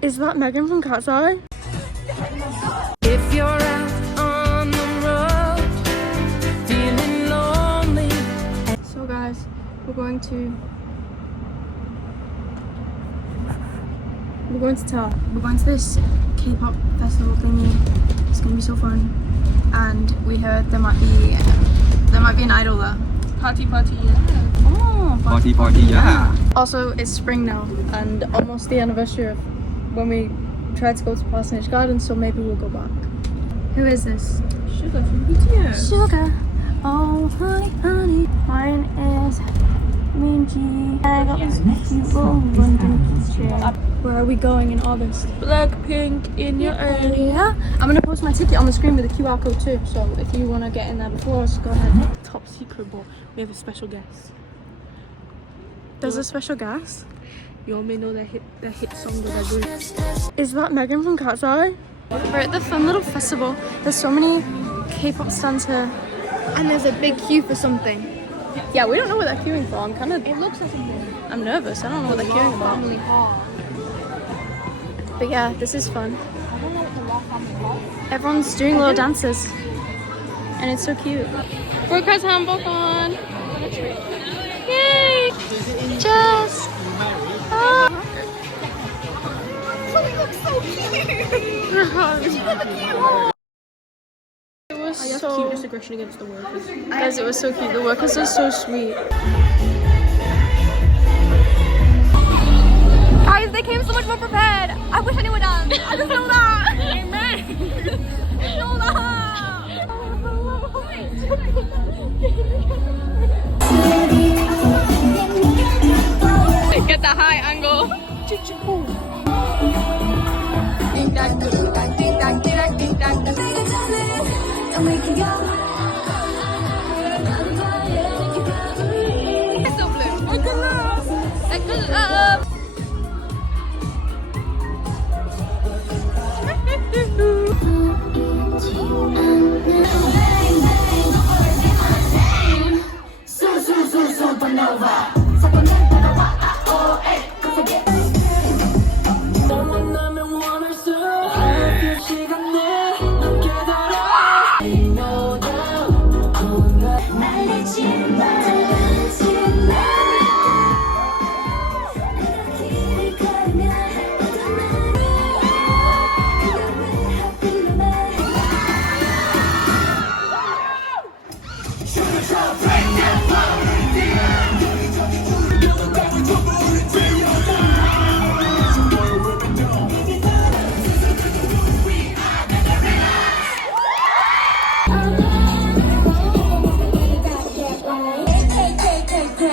Is that Megan from Katseye? If you're out on the road, feeling lonely. So guys, we're going to this K-pop festival thingy. It's gonna be so fun, and we heard there might be an idol there. Party, yeah. Oh, Party, yeah. Also, it's spring now, and almost the anniversary of when we tried to go to Parsonage Gardens, so maybe we'll go back. Who is this? Sugar from BTS. Sugar. Oh, honey. Mine is Minji. I got this cute little London keychain. Where are we going in August? Blackpink in your area. I'm gonna post my ticket on the screen with a QR code too, so if you wanna get in there before us, go ahead. Top secret, but we have a special guest. There's a special guest? You all may know their hit song with their group. Is that Megan from Katseye? We're at the fun little festival. There's so many K-pop stands here. And there's a big queue for something. Yeah, we don't know what they're queuing for. It looks like something. I'm nervous. I don't know what they're queuing about. But yeah, this is fun. Everyone's doing little dances. And it's so cute. Broadcast handbook on. Yay! Jess! Oh. Chloe looks so cute! It was so cute, just aggression against the workers. Guys, it was so cute. The workers are so sweet. Guys, they came so much more prepared. I wish I knew a dance. I just know that. Amen. I know that. Get the high angle.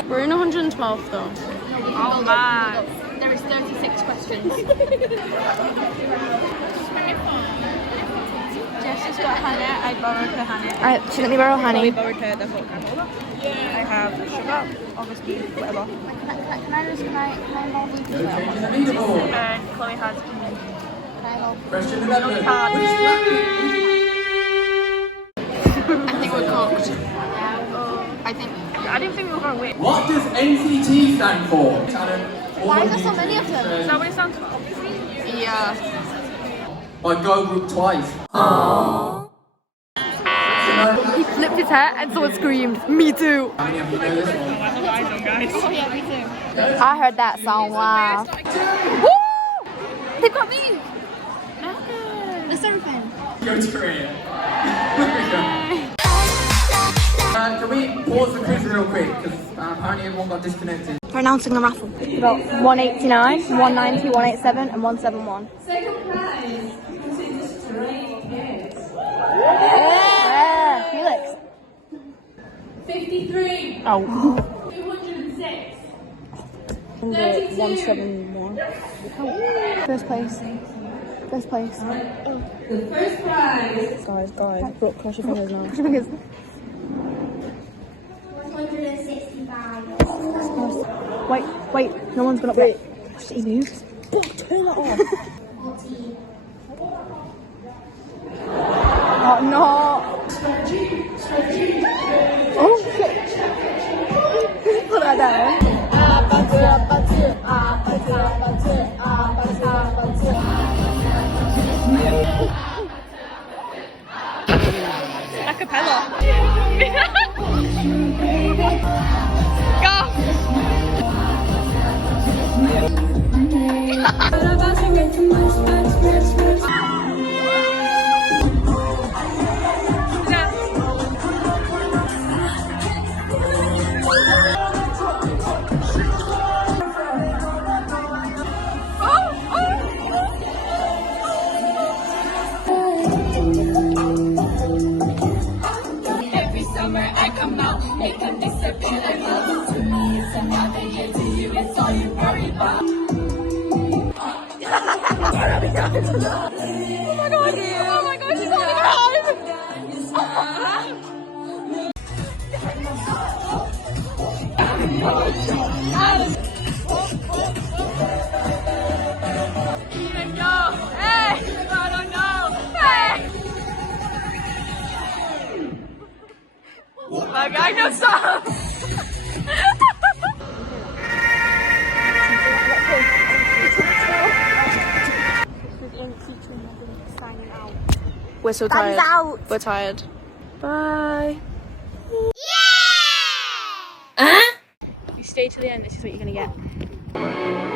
We're in 112 though. Oh man. There is 36 questions. Jess has got Hannah. I borrowed her Hannah. She let me borrow Honey. We borrowed her the whole camera. I have sugar, obviously, whatever. Can I involve with you? And Chloe has Question 11. I think we're cooked. I didn't think we were going to win. What does NCT stand for? Why is there so many of them? Is that what it stands for? Yeah. My girl group twice. He flipped his hair and someone screamed, "Me too!" How many of you know this one? Oh yeah, me too. I heard that song live. Woo! They've got me! The surfing. Go to Korea. Can we pause the quiz real quick? Because apparently everyone got disconnected. We're announcing the raffle. We've got 189, 190, 187 and 171. Second prize goes to this terrain kids. Yeah, Felix. 53. Oh. 206. 171. First place. First place. The first prize. Guys. Brooke, cross your fingers now. 165. Wait. No one's gonna wait. He moves. Brooke, turn that off. 14. Oh no. Oh shit. Put that down. guys. Oh my god, she's holding her Gangnam Style! We're so tired. We're tired. Bye. You stay to the end, this is what you're gonna get.